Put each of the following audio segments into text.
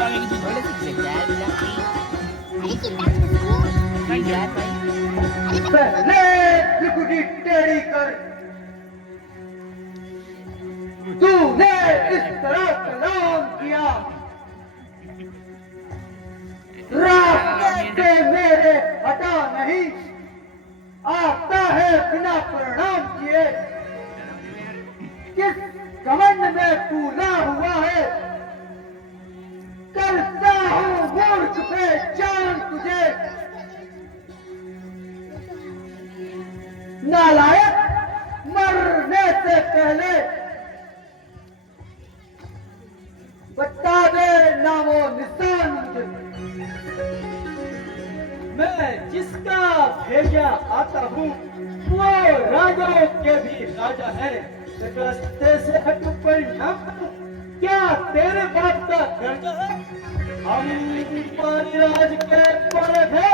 Boleh sih bisa jadi tapi ayo kita ke school. Iya, baik. पहले त्रिकुटी टेढ़ी कर तूने इस तरह कलाम किया रास्ते से मेरे हटा नहीं आता है बिना प्रणाम किए किस घमंड में तूला हुआ है करता हूँ मूर्ख पे जान तुझे नालायक मरने से पहले बता दे नामो निशान मुझे मैं जिसका भेजा आता हूँ वो राजाओं के भी राजा है रास्ते से हट परिणाम क्या तेरे बाप का दर्जा है हम पालीराज के बालक है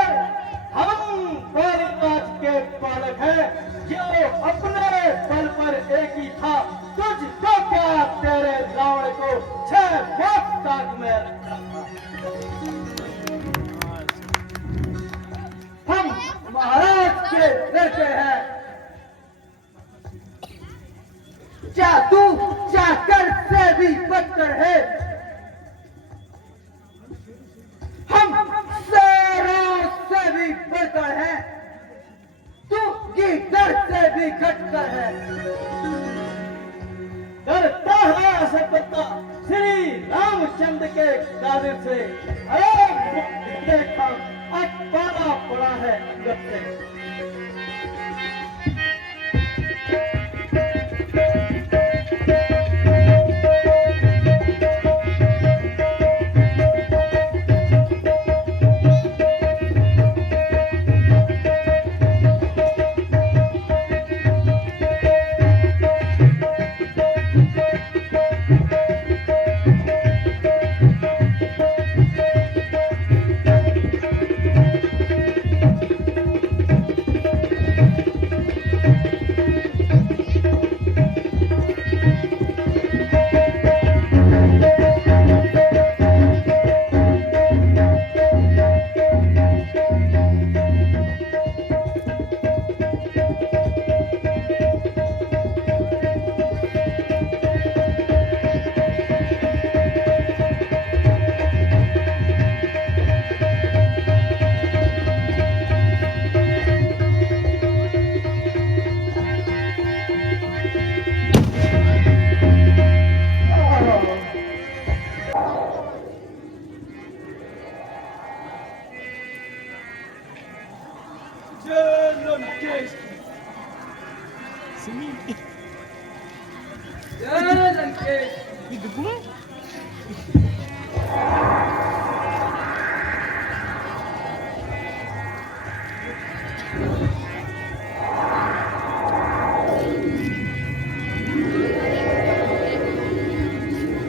हम पालीराज के बालक है जो अपने बल पर एक ही था तुझको क्या तेरे रावण को 6 बाप तक में रखा था हम महाराज के लड़के हैं जादू जाकर से भी बदतर है हम शेरों से भी बढ़कर है तू गिद्दर से भी घटकर है डरता है असफलता श्री रामचंद्र के कादिर से अरे देखा अब पाला पड़ा है अंगद से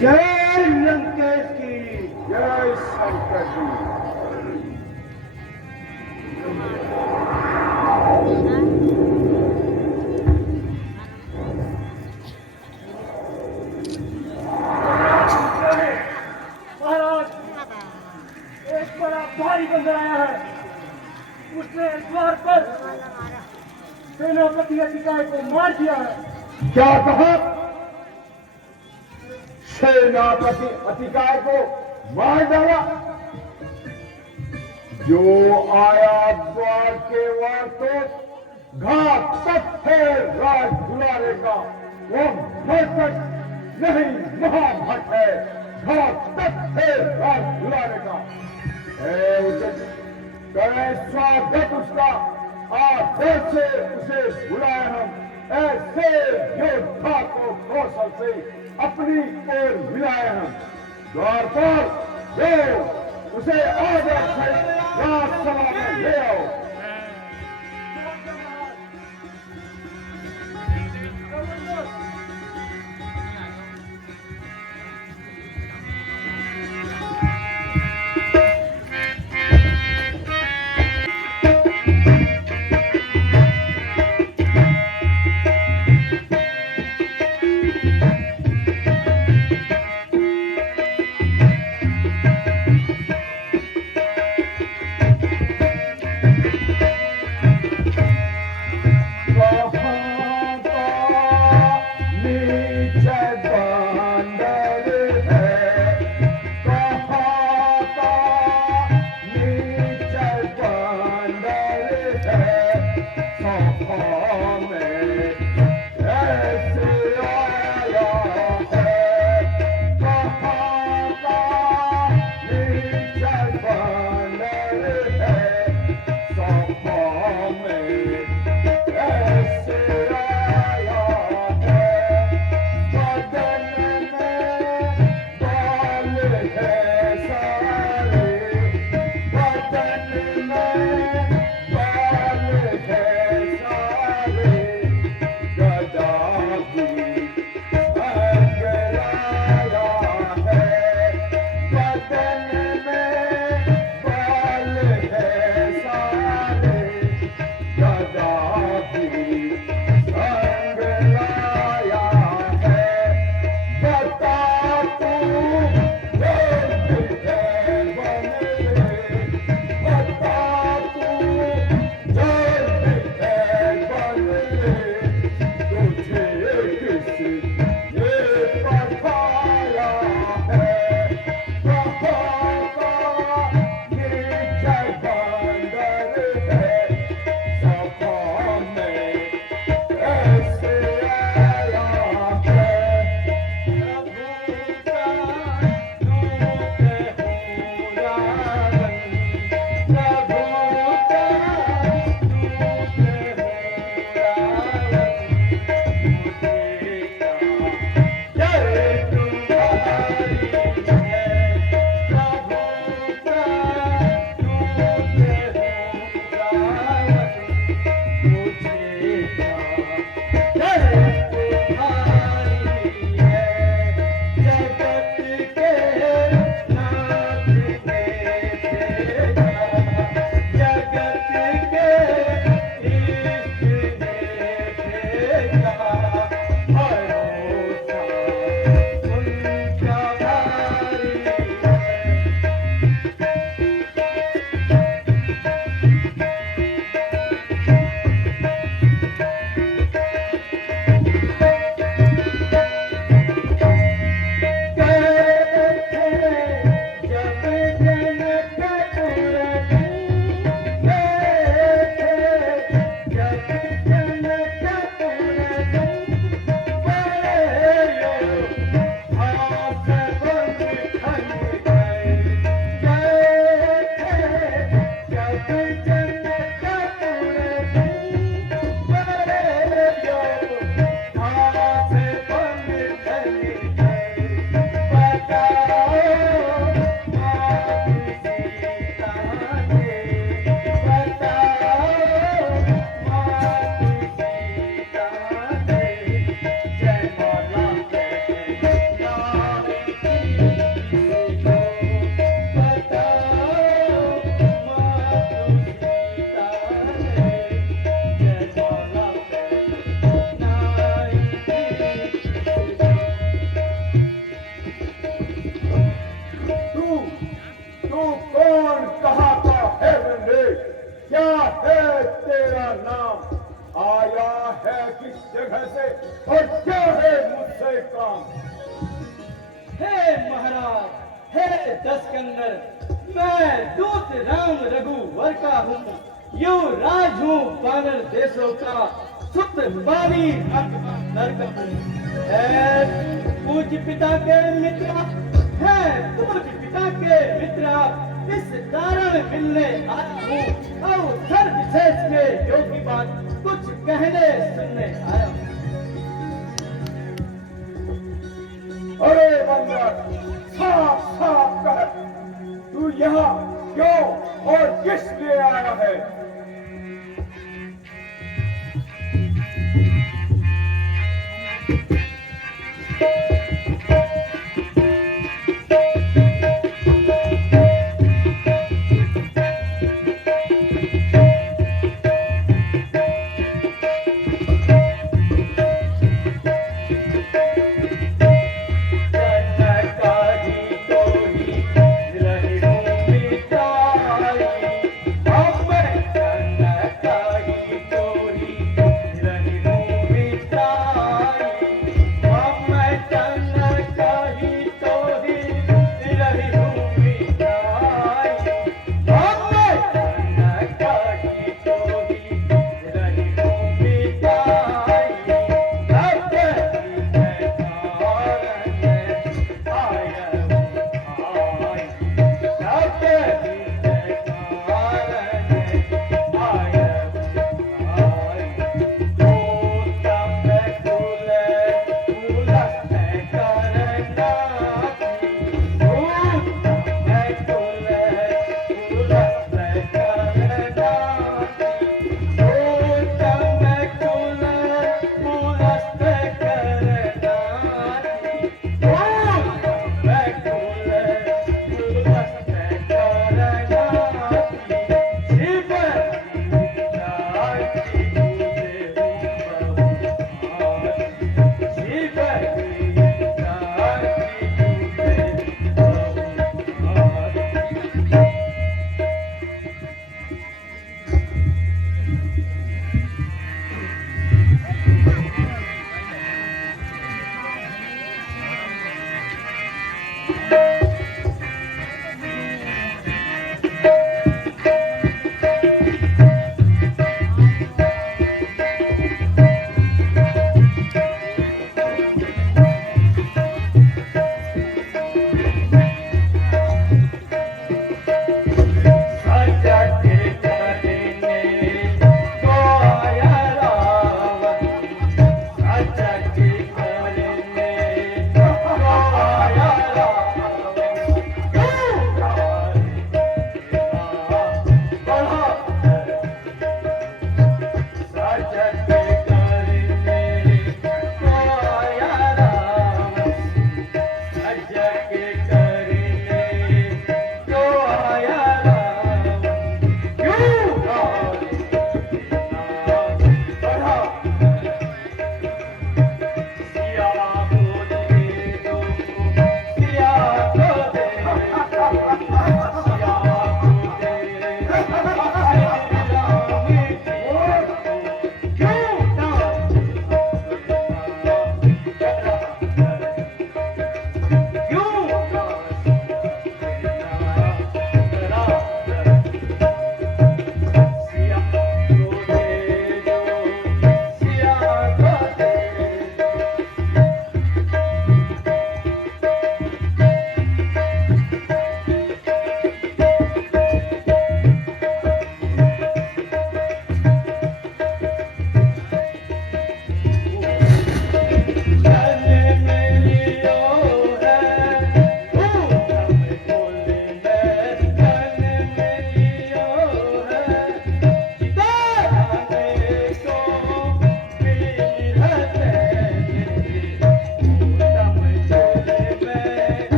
जय लंकेश की जय शंकर जी महाराज एक बड़ा भारी बंदर आया है उसने द्वार पर सेनापति अधिकारी को मार दिया है क्या कहा सेनापति अधिकारी को मार डाला जो आया द्वार के वार तो घातक है राज दुलारे का वो भटक नहीं महाभट है घातक है राज दुलारे का करे स्वागत उसका आदर से उसे बुलाए हम ऐसे योद्धा को कौशल से अपनी ओर मिलाए हम द्वार पर जो उसे आदर से राजसभा में ले आओ किस जगह से और क्या है मुझसे काम? हे महाराज, हे दशकंदर, मैं दूत राम रघुवर का हूँ, युवराज हूँ वानर देशों का, सुत बारी नर का हूँ। है पूज्य पिता के मित्र, है पूज्य पिता के मित्र, इस कारण मिलने आया हूँ और सर विशेष के योगी बात कुछ कहने सुनने आया हूँ। अरे बंदर, साफ साफ कर, तू यहाँ क्यों और किस लिए आया है?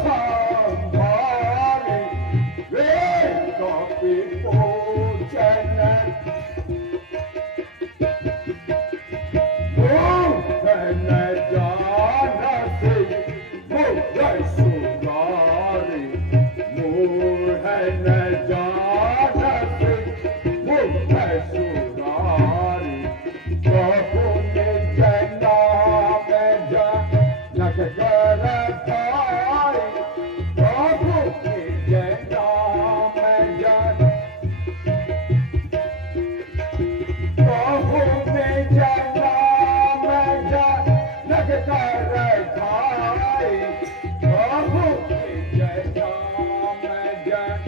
संभाले वे कपि पूजन मोहन जानस मोह सुरारी मोहन जानस मोह सुरारी प्रभु निज नाम जनक कर भाई प्रभु निज नाम जन प्रभु निज नाम जनक कर भाई प्रभु निज नाम जन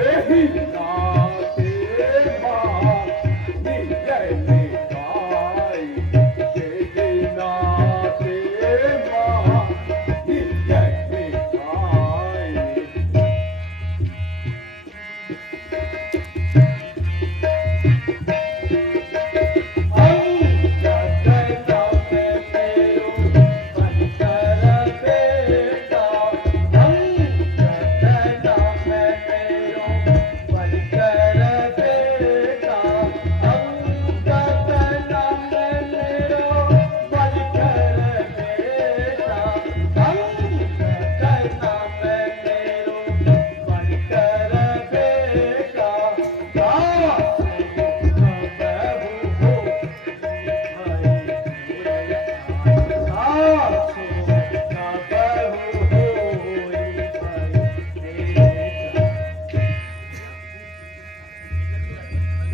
एहि नाते मां निज निभाई एहि नाते मां निज निभाई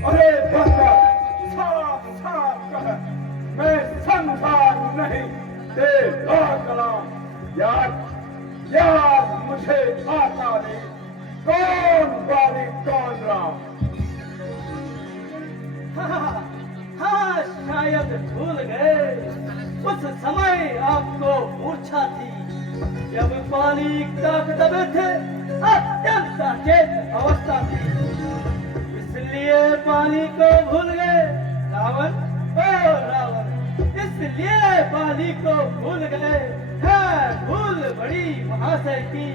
अरे बंदा साफ साफ कह मैं समझा नहीं दे लागला यार मुझे आता नहीं कौन बारी कौन राम हाँ शायद भूल गए उस समय आपको मूर्छा थी जब पानी तक दबे थे अत्यंत अचेत अवस्था थी इसलिए पानी को भूल गए रावण ओ रावण इसलिए पानी को भूल गए है भूल बड़ी महाशय की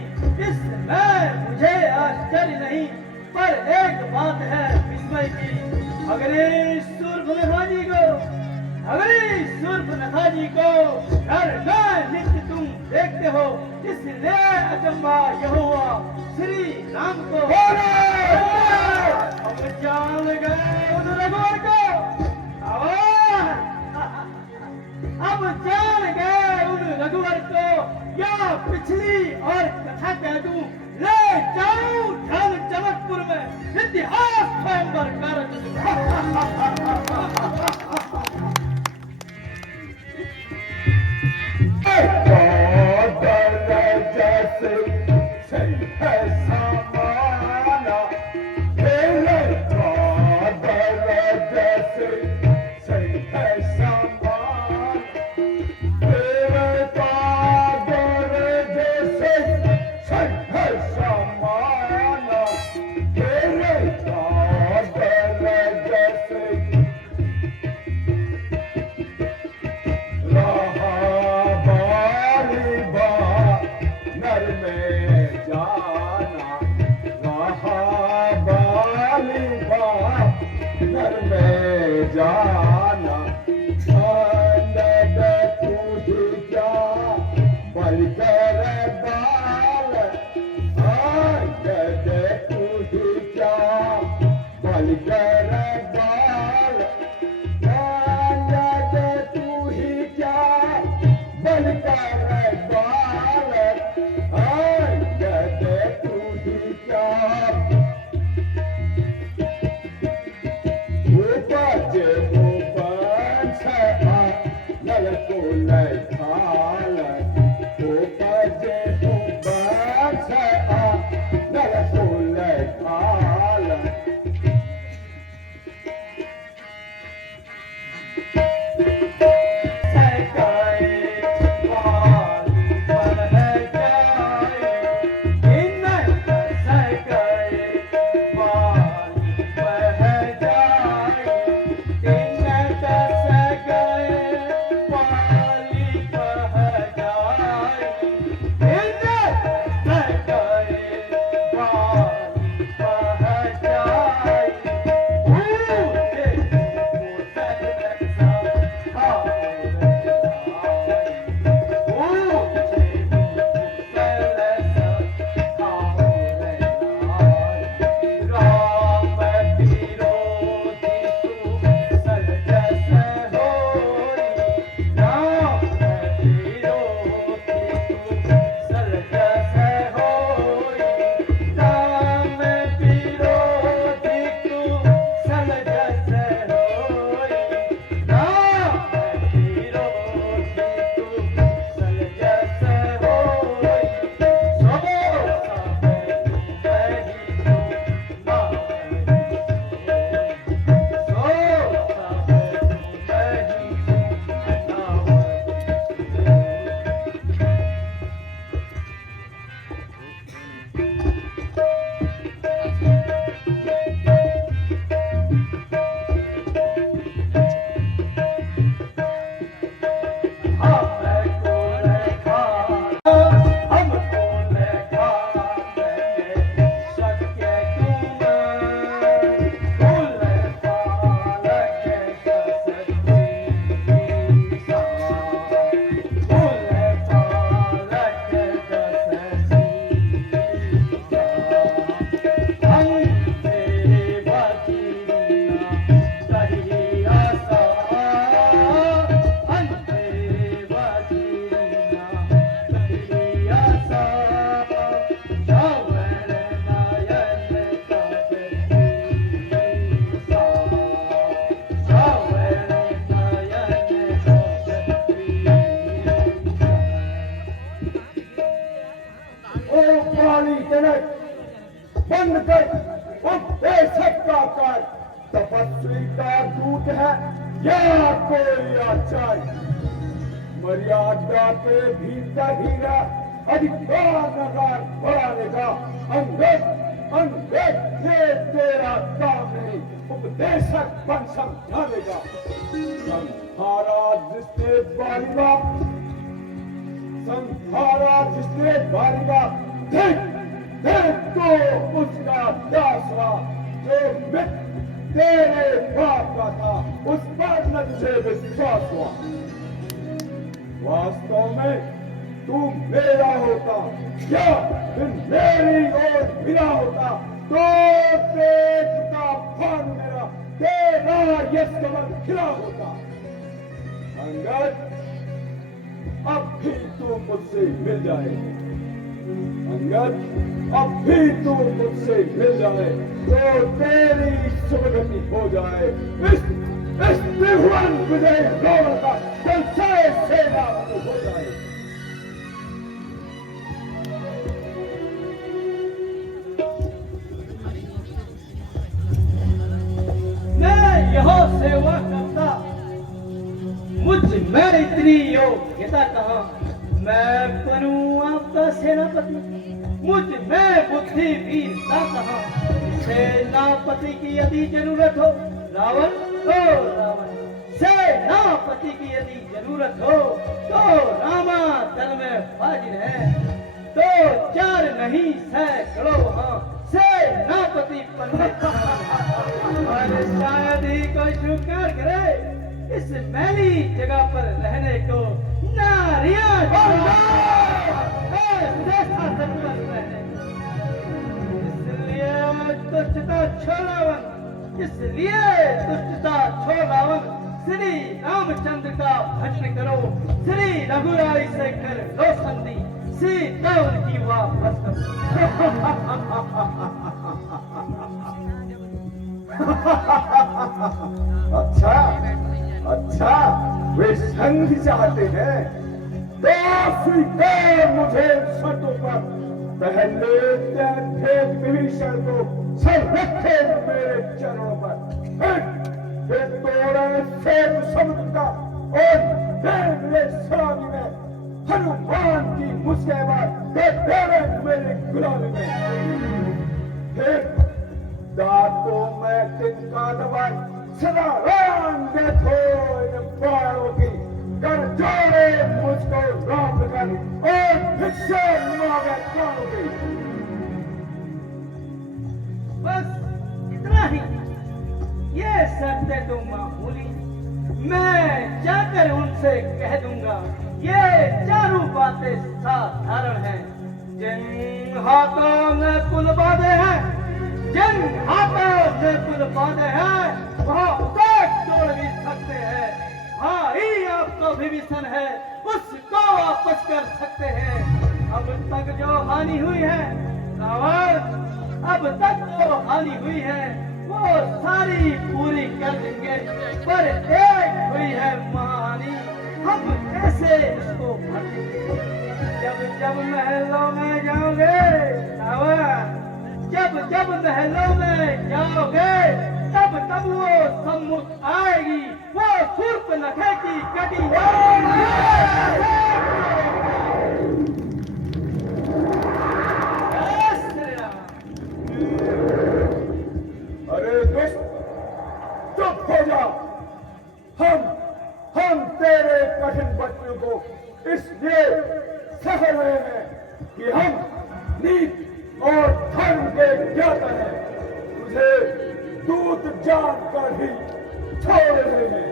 इसमें मुझे आश्चर्य नहीं पर एक बात है विस्मय की अग्नि सूर्पनखा जी को घर में नित्य तुम देखते हो इसलिए अचंबा यह हुआ श्री राम को अब जान गए उन रघुवर को अब जान गए उन रघुवर को या पिछली और कथा कह दूं ले जाऊं धन जनकपुर में इतिहास स्वयंवर कर मिनट बंद कर। उपदेशक का कार्य तपस्वी का दूत है या कोई आचार्य? मर्यादा के भीतर ही रह अधिकार नकार बढ़ाने का अंगत अंगत ये तेरा काम नहीं, उपदेशक बन समझाने का। संहारा जिसने बारीगा, संहारा जिसने बारीगा, देख देख तो उसका दास हुआ जो मित्र तेरे बाप का था, उस पर न तुझे विश्वास हुआ। वास्तव में तू मेरा होता या फिर मेरी ओर मिला होता तो देश का भान मेरा तेरा यश कमल खिला होता। अंगद अब भी तू मुझसे मिल जाए, अंगद अब भी तू मुझसे मिल जाए तो तेरी सुगति हो जाए। इस त्रिभुवन विजय रावण का जलसाए सेना हो जाए। मैं यह सेवा करता, मुझ में इतनी योग्यता कहाँ? मैं बनूं आपका सेनापति, मुझ में बुद्धि वीरता कहाँ? सेनापति की यदि जरूरत हो रावण, तो रावण। सेनापति की यदि जरूरत हो तो रामा दल में हाजिर है। तो चार नहीं सैकड़ों हाँ सेनापति बनने और शायद ही कोई स्वीकार करे इस मैली जगह पर रहने को। नारियां इसलिए तुष्टता छोड़ावन, इसलिए तुष्टता छोड़ावन। श्री रामचंद्र का भजन करो, श्री रघुराई से कर लो संधि, सीता उनकी वापस अच्छा अच्छा, वे संधि चाहते हैं तो स्वीकार मुझे शर्तों पर। पहले भेद विभीषण को सब रखे मेरे चरणों पर, फिर तोड़े सेतु समुद्र का और मेरे सलामी में हनुमान की मुस्कान तेरे मेरे गुलामी में। फिर दांतों में तिनका दबाए सदा राम देखो बाणों की कर जोड़े मुझको राम कर और भिक्षा मांगे प्राणों की। बस इतना ही, ये शर्तें तो मामूली, मैं जाकर उनसे कह दूंगा। ये चारों बातें साधारण हैं। जिन हाथों में पुल बांधे हैं, जिन हाथों में पुल बांधे हैं, वहाँ उसे तोड़ भी सकते हैं। भाई आपको विभीषण है, उसको वापस कर सकते हैं। अब तक जो हानि हुई है रावण, अब तक जो हानि हुई है वो सारी पूरी कर देंगे, पर एक हुई है महाहानि, हम कैसे इसको भर देंगे? जब जब महलों में जाओगे रावण, जब जब महलों में जाओगे तब तब वो सम्मुख आएगी, वो शूर्पनखा की कटी अरे दुष्ट, चुप हो जा। हम तेरे कठिन वचनों को इसलिए सह रहे हैं कि हम नीति और धर्म के ज्ञाता हैं, तुझे दूत जानकर ही छोड़ रहे हैं।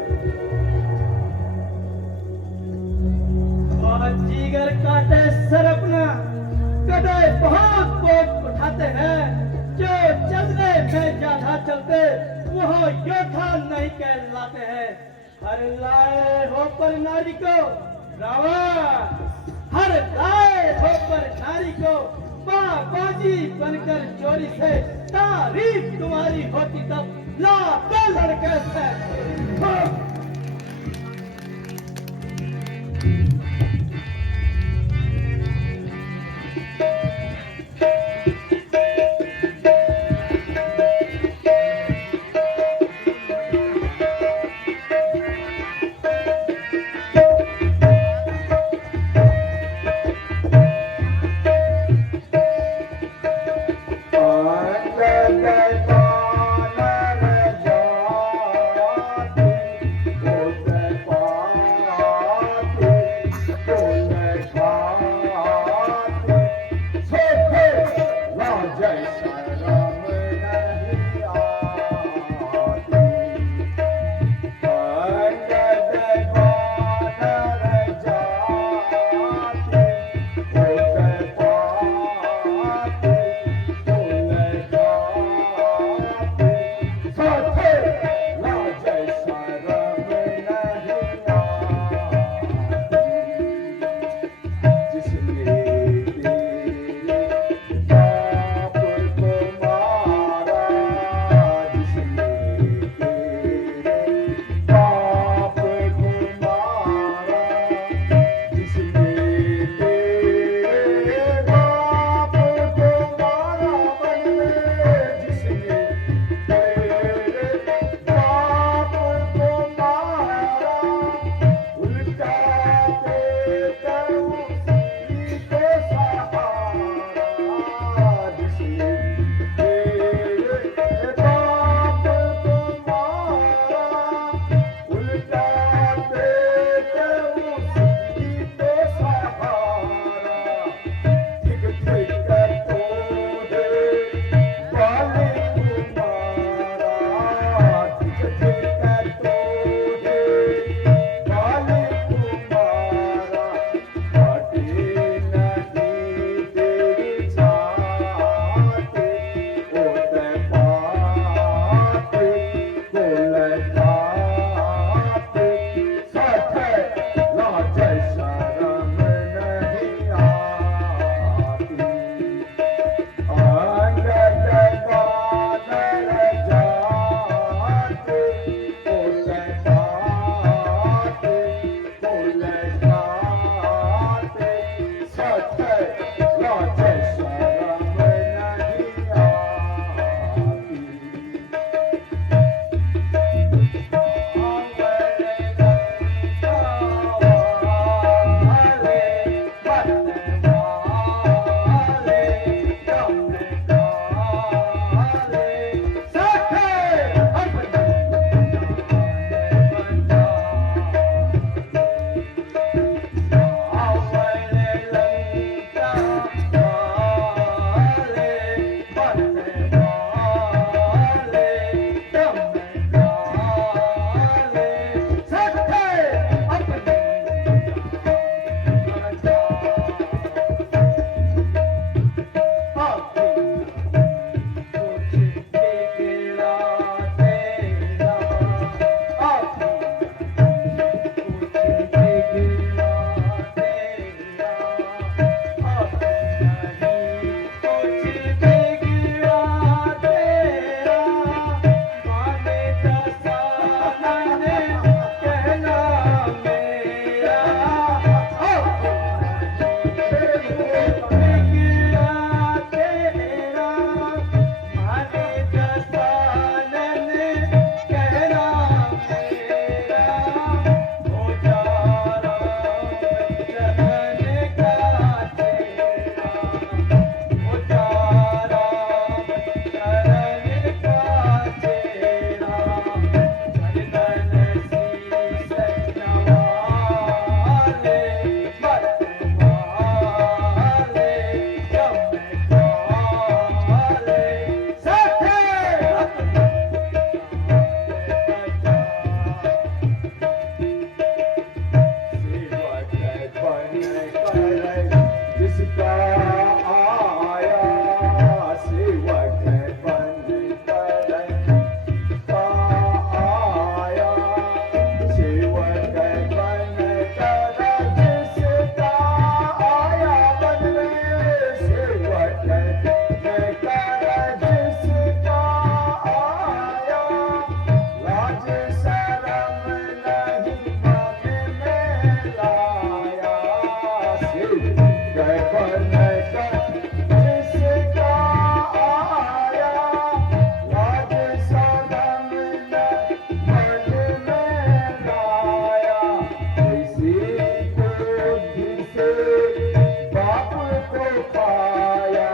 जीगर काटे सर अपना, कदे बहुत पोत उठाते हैं, जो चलने में ज्यादा चलते वह योद्धा नहीं कहलाते हैं। हर लाए हो पर नारी को रावण, हर लाए हो पर नारी को बाजी बनकर चोरी से तारीफ तुम्हारी होती तब लाते लड़के से। जिसका आया सेवक बनकर, जिसका आया सेवक बनकर, जिसका आया बनवे सेवक बनकर, जिसका आया लाज शरम नहीं मन में लाया सेवक बनकर, जिसका आया लाज शरम नहीं मन में लाया। इसी बुद्धि से बाप को पाया,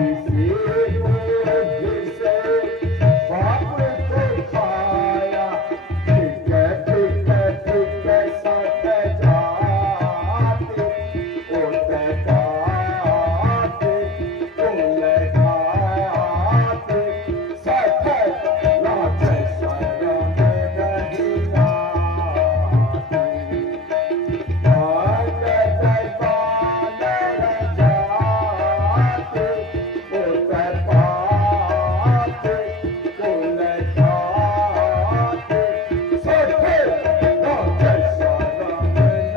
इसी बुद्धि से बाप को पाया। ठीक ठीक ठीक सत जाते उठ गाते कुल खाते सत लाज शरम नहीं आती। भगत बानर जाते उठ पाते कुल खाते सत लाज शरम नहीं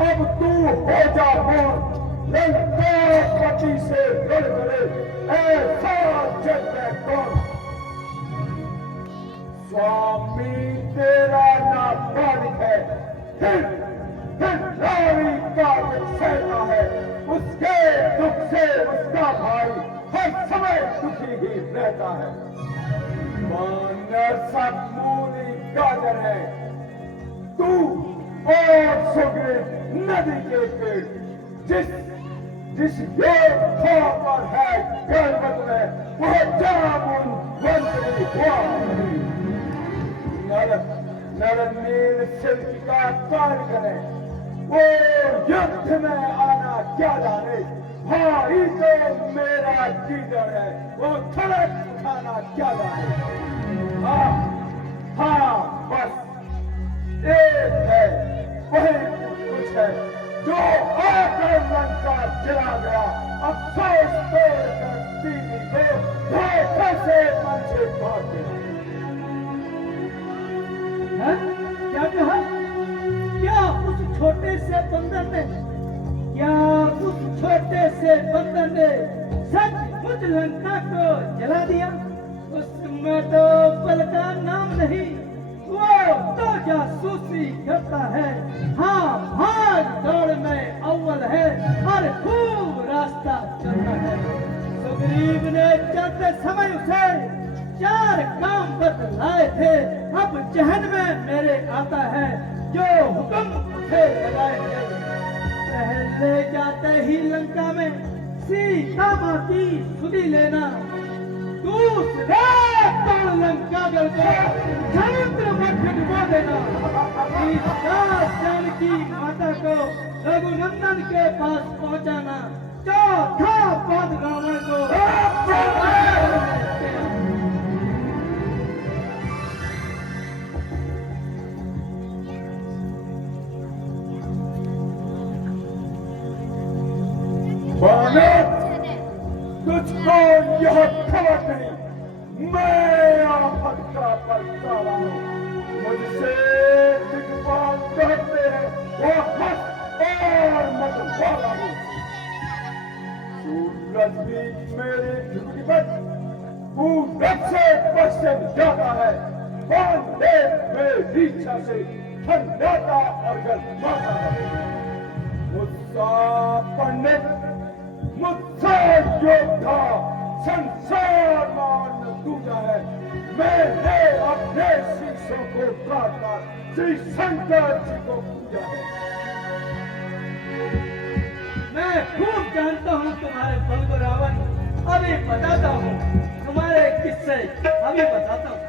अब तू हो जा कौन लंकापति से लड़ करे ऐसा जग है कौन। स्वामी तेरा ना मालिक है, फिर नारी का सहता है, उसके दुख से उसका भाई हर समय दुखी ही रहता है। मानर सब मूली गाजर है, तू और सुग्रीव नदी के पेड़, जिस योद्धा पर है गर्वत में वह जामुन मंत्री हुआ। नर नील सिल्क का कार्य करे, वो युद्ध में आना क्या जाने। भाई तो मेरा कीदड़ है, वो खड़क खाना क्या जाने। हाँ बस एक है, वही कुछ है जो आकर लंका जला गया। अफसोस तोड़कर दीदी को धोखे से मन से भाग गया। क्या कहा? क्या उस छोटे से बंदर ने सचमुच लंका को जला दिया? उसमें तो बल का नाम नहीं, वो तो जासूसी करता है। हाँ, भाग दौड़ में अव्वल है और खूब रास्ता चलता है। सुग्रीव ने चलते समय उसे 4 काम बतलाए थे, अब जहन में मेरे आता है जो हुक्म उसे लगाए थे। पहले जाते ही लंका में सीता माँ की सुधि लेना, दूसरे तो लंकागढ़ को समुद्र मध्य डुबा देना, तीसरा जानकी माता को रघुनंदन के पास पहुंचाना, चौथा बालक, तुझको यह खबर नहीं, मैं आफत का परसावा हूँ। मुझसे दिग्पाल कहते हैं, वो हस्त और मत वाला हूँ। सूरज भी मेरी झुकी पर पूरब से पश्चिम जाता है, बांधेर मेरी इच्छा से ठंडाता और गर्माता है। मुझसा पंडित, मुझसा योद्धा, संसार मान दूजा है। मैंने अपने शीशों को काटकर श्री शंकर जी को पूजा है। मैं खूब जानता हूँ तुम्हारे बल को रावण, अभी बताता हूँ तुम्हारे किस्से, अभी बताता हूँ।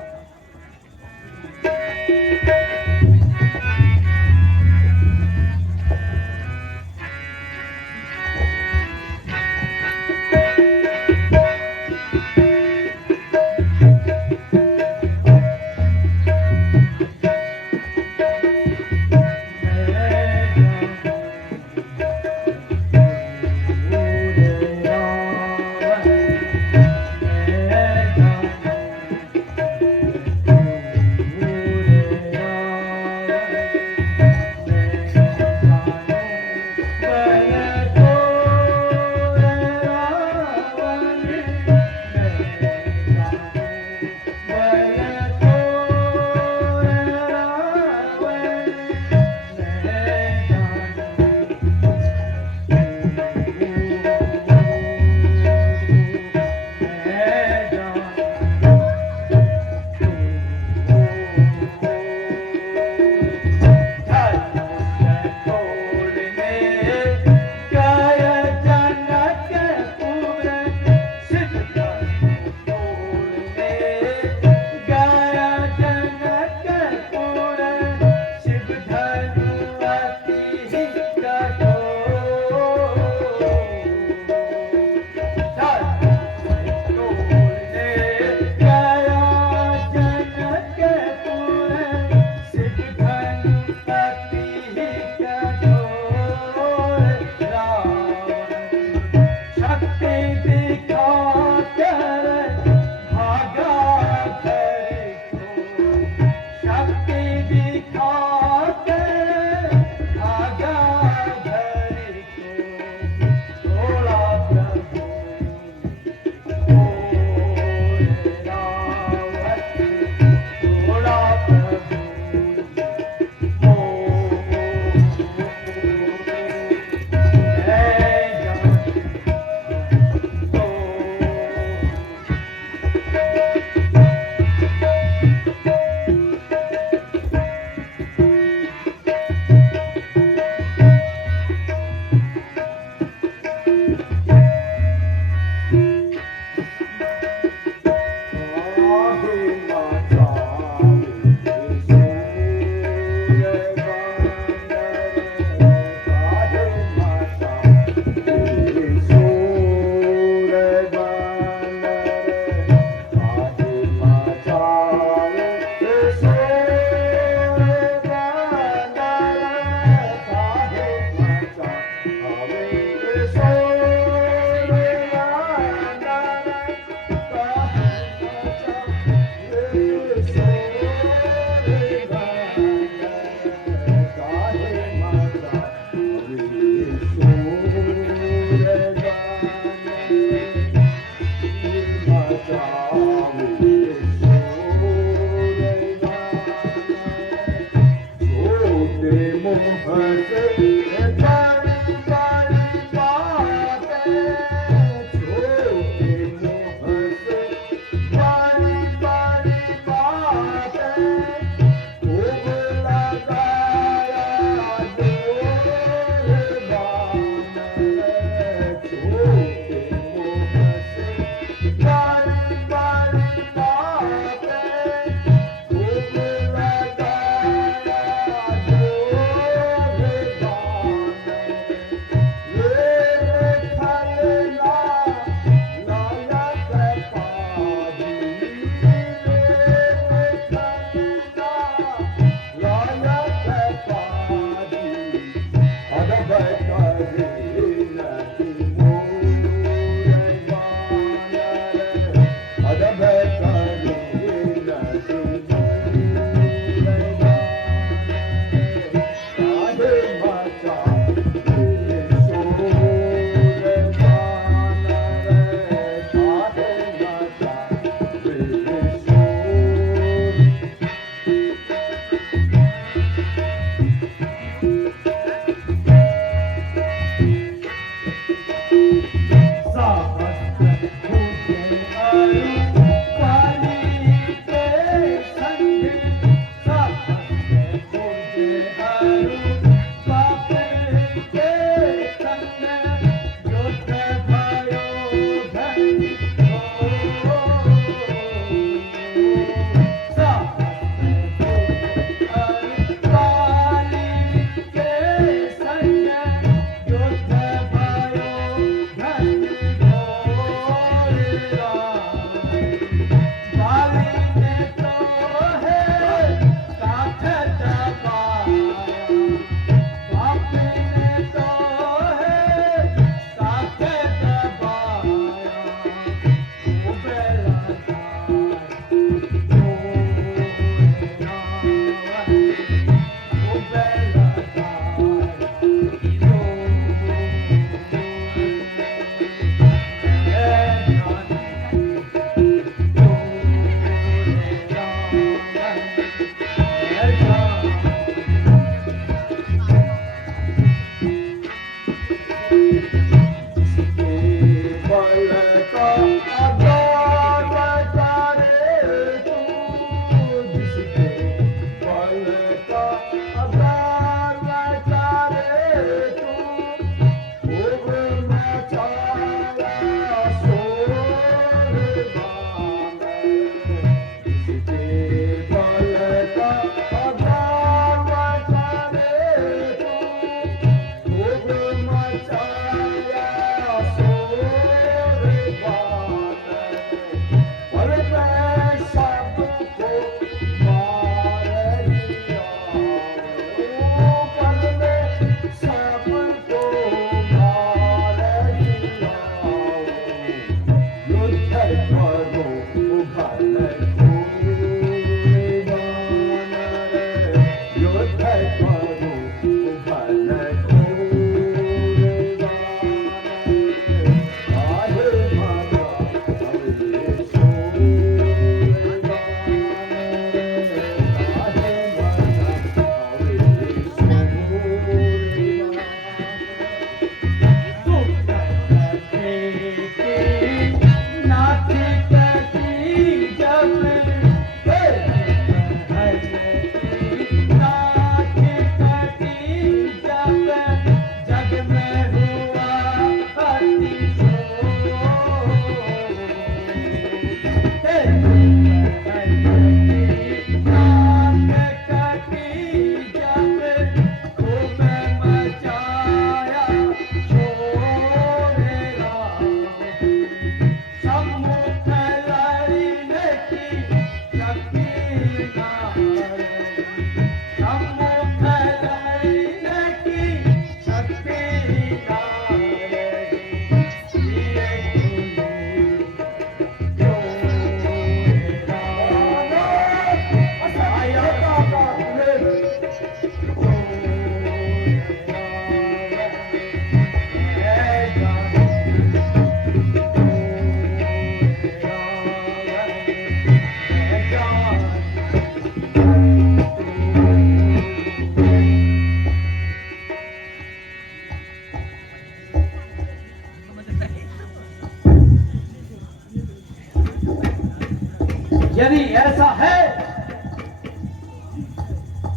यदि ऐसा है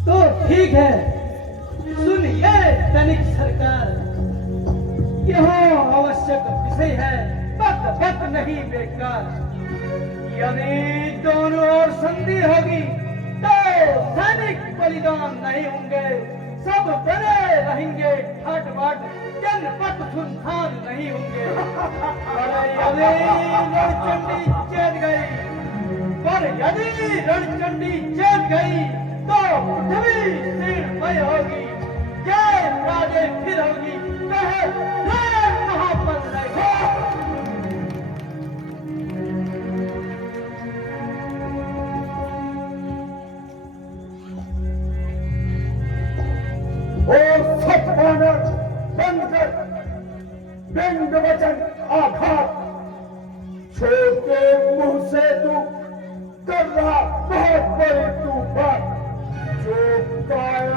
तो ठीक है। सुनिए तनिक सरकार, यह आवश्यक विषय है, वक्त नहीं बेकार। यदि दोनों ओर संधि होगी तो सैनिक बलिदान नहीं होंगे, सब बने रहेंगे ठाट बाट, जनपद सुनसान नहीं होंगे। यदि रणचंडी चेत गई, पर यदि रणचंडी चेत गई तो पृथ्वी शीर्णमय होगी, जय राजे फिर होगी, कहे महापद नहीं। बंद कर, बिंद वचन आघात, छोटे मुंह से तू कर रहा बहुत बड़ी तू बात। जो कायर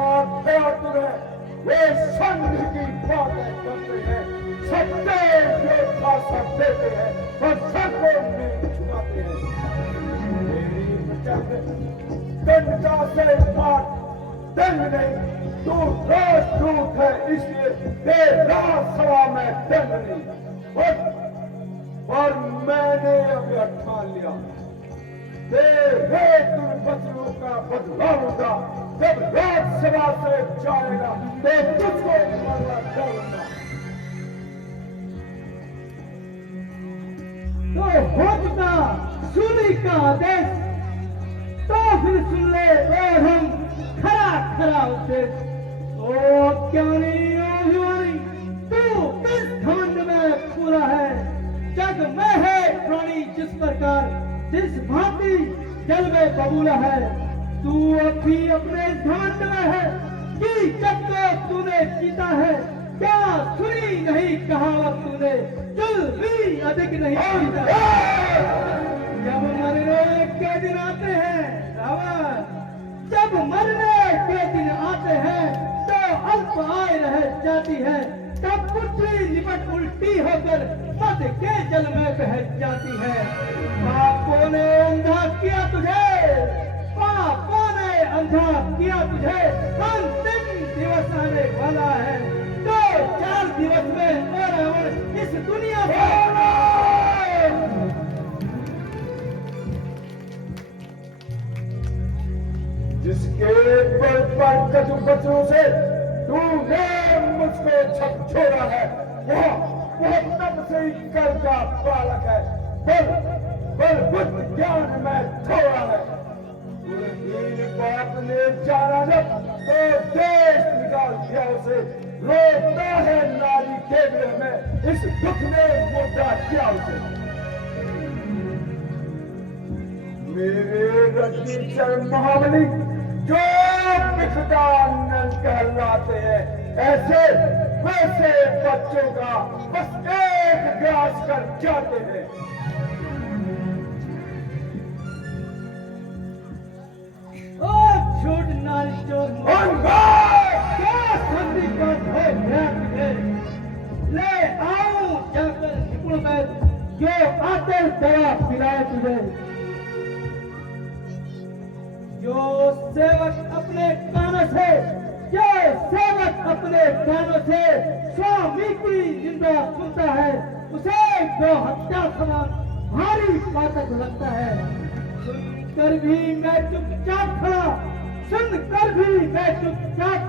और त्यातुर है वे संघ की बातें करते हैं, सत्य योद्धा सब देते हैं और सबको नहीं छुपाते हैं। मेरी दंडा से बात दंड नहीं, तू राजदूत है इसलिए तेरा सभा में दंड नहीं। और मैंने अब यह ठान लिया, तेरे दुर्वचनों का बदला लूंगा। जब राजसभा से जाएगा तो तुझको मरना डालूंगा। तो हो चुका सुनी का आदेश, तो फिर सुन ले और हम खरा उद्देश्य। ओ क्या नहीं, तू किस खंड में पूरा है, जग में है प्राणी जिस प्रकार, जिस भांति जल में बबूला है। तू अभी अपने घमंड में है कि जब तो तूने जीता है, क्या सुनी नहीं कहावत तूने, दिल भी अधिक नहीं जीता। जब मरने के दिन आते हैं रावण, जब मरने के दिन आते हैं तो अल्प आय रह जाती है, तब पृथ्वी निपट उल्टी होकर मद के जल में बह जाती है। पापों ने अंधा किया तुझे, पापों ने अंधा किया तुझे, अंतिम दिवस आने वाला है, तो 4 दिवस में रावण इस दुनिया से जिसके बल पर कटु बचनों से तूने मुझको झकझोरा है, वह तब से ही कल का बालक है। बल बुद्ध ज्ञान में थोड़ा है। हीन बाप ने जाना जब तो देश निकाल दिया उसे, रोता है नारी के गृह में, इस दुख में मुद्दा क्या उसे। मेरे रजनी चरण महाबली जो पिखदानंद कहलाते हैं, ऐसे वैसे बच्चों का बस एक ग्रास कर जाते हैं। ओ झूठ नारी चोर, क्या संधि का भय है? ले आओ जाकर निपुण वैद्य, जो आते दवा पिलाए तुझे। जो सेवक अपने कानों से स्वामी की निंदा सुनता है, उसे गौ हत्या समान भारी पातक लगता है। सुनकर भी मैं चुपचाप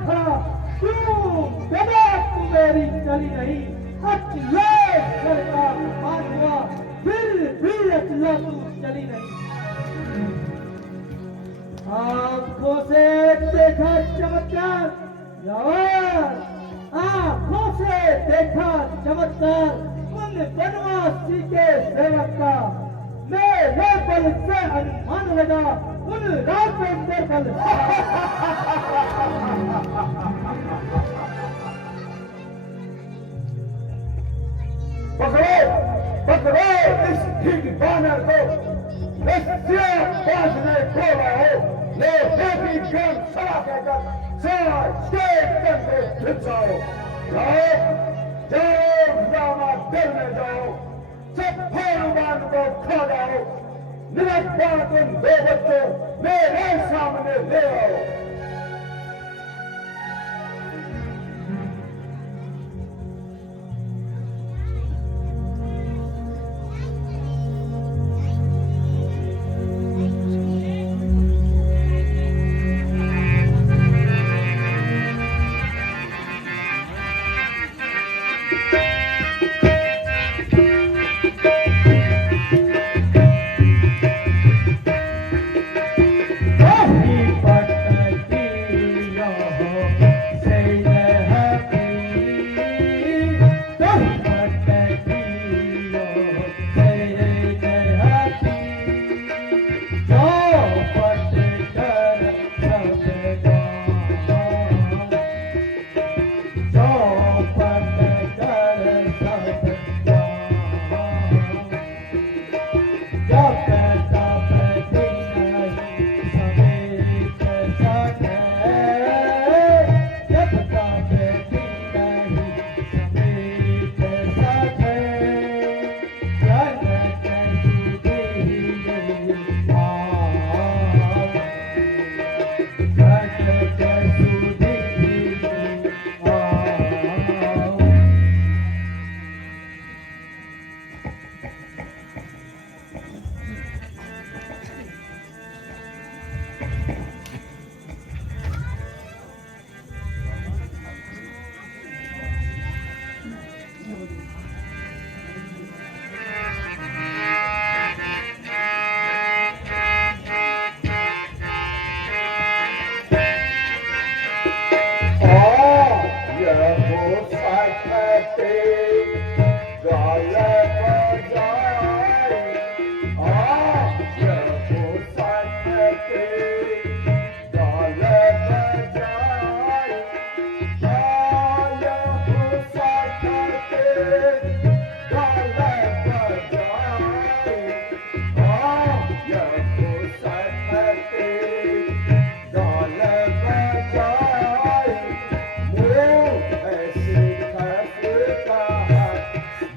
खड़ा, क्यों गदा तू मेरी चली नहीं, अचला सरकार मान हुआ, फिर भी अचला तू चली नहीं। आंखों से देखा चमत्कार, आंखों से देखा चमत्कार उन बनवासी के सेवक का, मेरे बल से अनुमान लगा उन राजेंद्र बल। पकड़ो इस ठीक बानर को, बाजने खोला हो, ले बेबी गन सड़ा कहकर जाओ, जाओ रामा दल में जाओ, सब भगवान को खा जाओ, निरपराध उन दो बच्चों मेरे सामने ले आओ।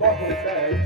बहुत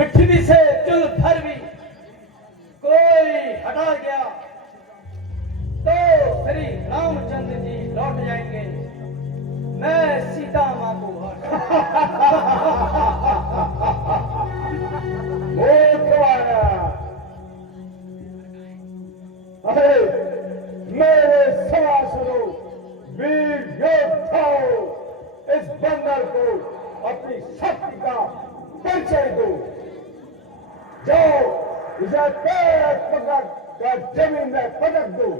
पृथ्वी से चुल भर भी कोई हटा गया तो श्री रामचंद्र जी लौट जाएंगे, मैं सीता माँ को अरे मेरे सवासुरों, वीर योद्धाओं, इस बंदर को अपनी शक्ति का परिचय दो। जाओ इसे पैर पकड़ कर जमीन में पटक दो।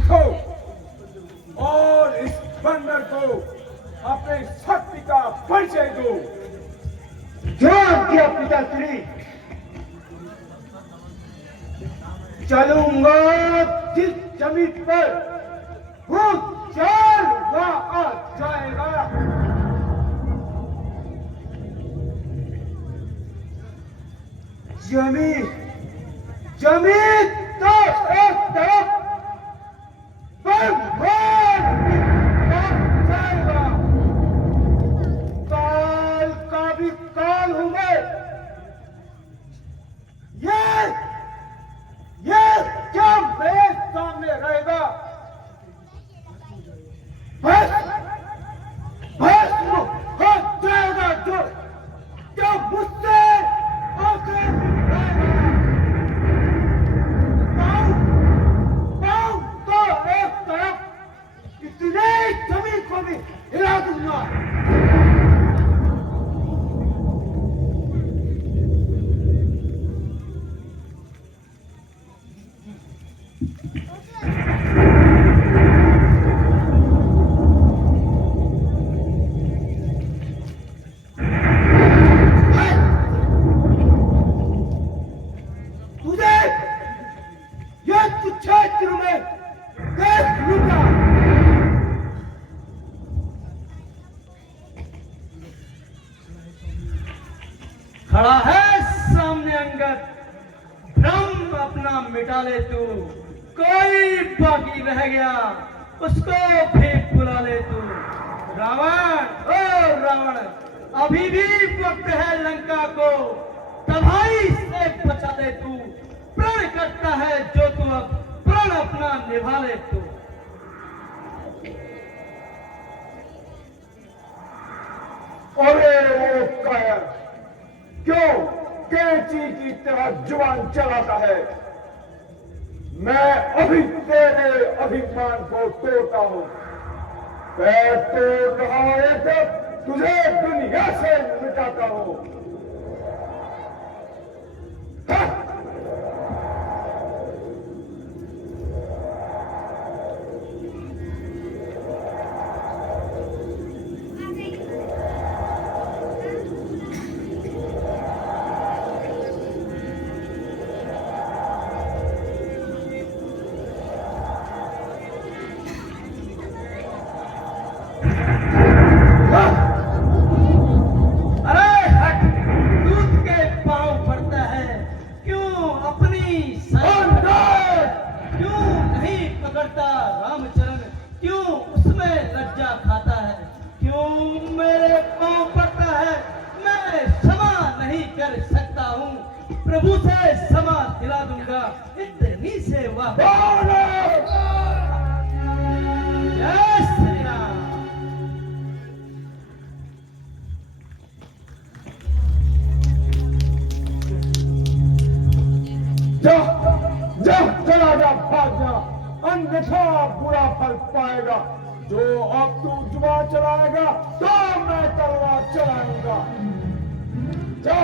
उठो और इस बंदर को अपनी शक्ति का परिचय दो। क्या पिताश्री, चलूंगा जिस जमीन पर वो चार आ जाएगा। जमीन जमीन तो एक तरफ भगवान जाएगा, काल का भी काल हूं मैं। ये क्या मेरे सामने रहेगा? भस्म हो जाएगा जो क्या मुझसे आके तो एक तरफ इतने जमीन को भी हिला दूंगा। खड़ा है सामने अंगद, भ्रम अपना मिटा ले तू, कोई बाकी रह गया उसको भी बुला ले तू। रावण, ओ रावण, अभी भी वक्त है लंका को तबाही से बचा दे तू। प्रण करता है जो तू अब प्रण अपना निभा ले तू। अरे वो कायर, क्यों कैंची की तरह जुबान चलाता है? मैं अभी तेरे अभिमान को तोड़ता हूं। पैर तोड़ रहा है जब तुझे दुनिया से मिटाता हूं। प्रभु से क्षमा दिला दूंगा, इतनी सेवा। जय श्री राम। जा जा, चला जा, भाग जा, अन्यथा बुरा फल पाएगा। जो अब तू जुबान चलाएगा तो मैं तलवार चलाऊंगा। जा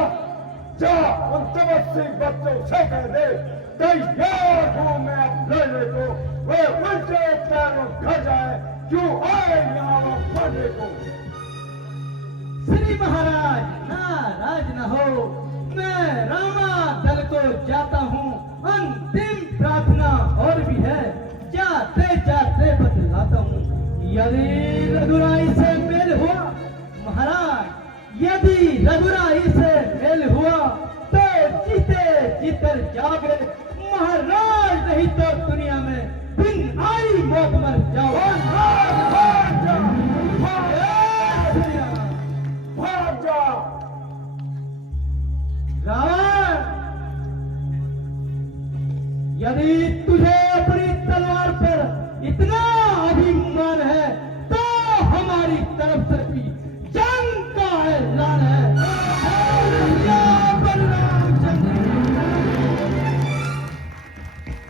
जा, उन तपस्वी बच्चों से कह दे तैयार हूं मैं अब लड़ने को। वे उल्टे पैरों घर जाए जो आए यहाँ मरने को। श्री महाराज नाराज न हो, मैं रामा दल को जाता हूँ, अंतिम प्रार्थना और भी है, जाते जाते बतलाता हूँ। यदि रघुराई से मेल हुआ महाराज, यदि रघुराई से मेल हुआ तो जीते जीतर जाओगे महाराज, नहीं तो दुनिया में बिन आई मौत मर जाओ। भाग जा, भाग जा। रावण, यदि तुझे अपनी तलवार पर इतना